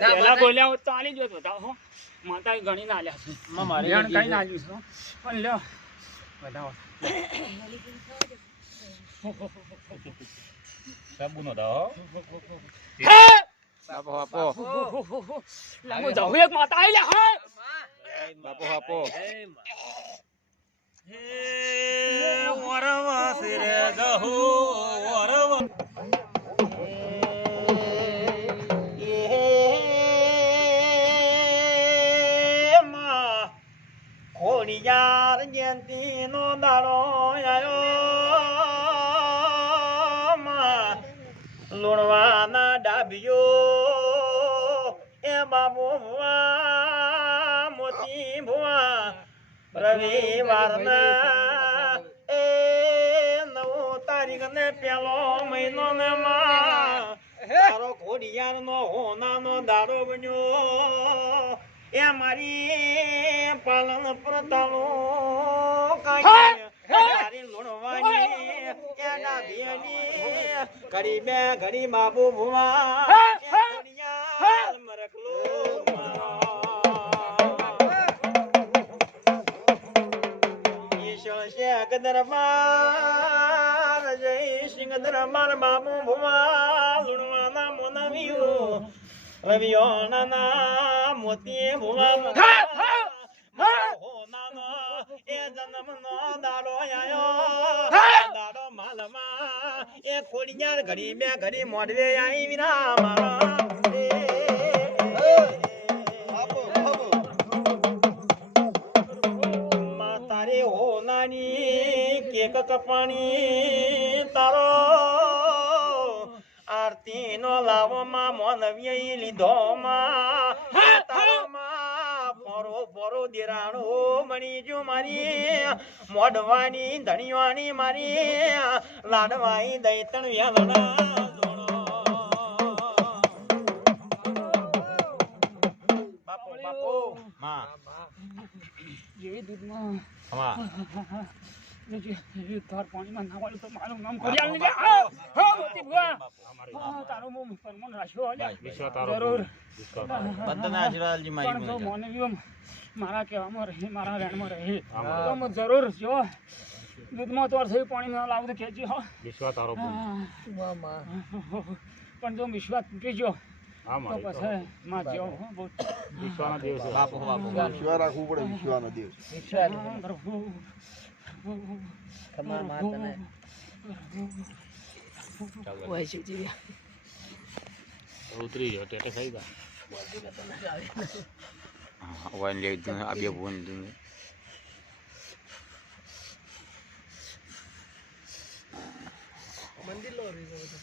પેલા બોલ્યા હોત તો આલી જોત બધા હો. માતા ઘણી ના આલ્યા છે. માં મારે કઈ ના આલ્યું છે પણ લ્યો. બધા સાબુનો દાવ બાપો બાપો. લાગો જાવ એક માતા આઈ લે હે. બાપો બાપો. હે વરવા સિરે જહુ. ખોડિયાર જયંતી નો દાડો માં લુણવાના ડાભિયો એ બાબુ ભુવા, મોતી ભુવા, રવિવારના એ નવ તારીખ ને પેલો મહિનો ને માં, તારો ઘોડિયાર નો હોનાનો દાડો બન્યો. એ મારી પાલન પ્રતાલો મારી લુણવાની એ ડાભીની ઘડી બે ઘડી બાબુ ભુવા મરકલો શેખ દરબાર જય સિંહ દરબાર બાબુ ભુવા લુણવાના રવિયો રવિયોના મોતી ભુવા એ જન્મનો દાડો આયો દાડો માલમાં એ ખોડિયાર ઘડી બે ઘડી મોઢવે આવી વિના મારા તારે હોનાની કેક કપાણી તારો આરતી નો લાવો માં મોનવીએ લીધો માં દેરાણો મણી જો મારી મોઢવાની ધણીવાની મારી લાડવાઈ દૈતણ વ્યાલણા બાપો બાપો માં. જેવી દૂધમાં. માં પાણીમાં નાવાનું તો મારું નામ ખોડિયાર ને હા મોતી રાખ્યો. જરૂર બધાના આશીર્વાદજી મારી કહેવામાં રહે મારા રહેણમાં રહે તો હું જરૂર જો દૂધમાં તોર થયું પાણી ન લાવું તો કહેજો હો વિશ્વા તારો પણ જો વિશ્વાસ તૂટી ગયો વિશ્વાના વિશ્વા રાખવું પડે વિશ્વાનો દેવ પ્રભુ તમારા માતાને ઉતરી ગયો ટેટે ખાઈ ગયા વન લે દું આ બે ભુવન દું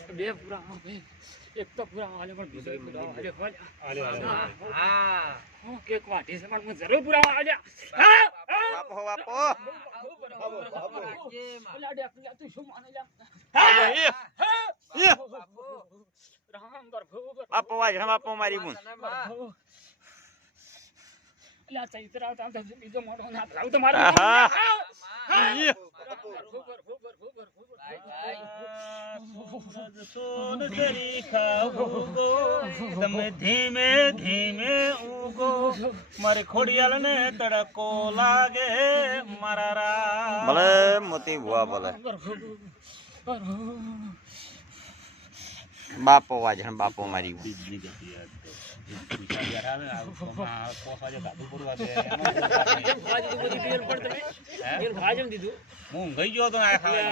બે પૂરા હા, બે. એક તો પૂરા હાલે પણ બીજો પૂરા. આલે, આલે, આલે. હા હું કેક વાટી છે પણ હું જરૂર પૂરા હા. બાપો બાપો તું બાપો વાજ બાપો મારી બુન પ્રભુ. ચૈત્રા આવતા આવતા બીજો મોઢો ના ભરાવું તો મારે. હા, હા. તમે ધીમે ધીમે ઉગો મારે ખોડિયાલ ને તડકો લાગે મારા રા ભલે મોતી ભુવા ભલે. બાપો વાજ બાપો મારી આ. વિચાર આવે દે. પડ તમે. જેમ દીધું. હું ઊંઘાઈ ગયો તો આ ખાવા.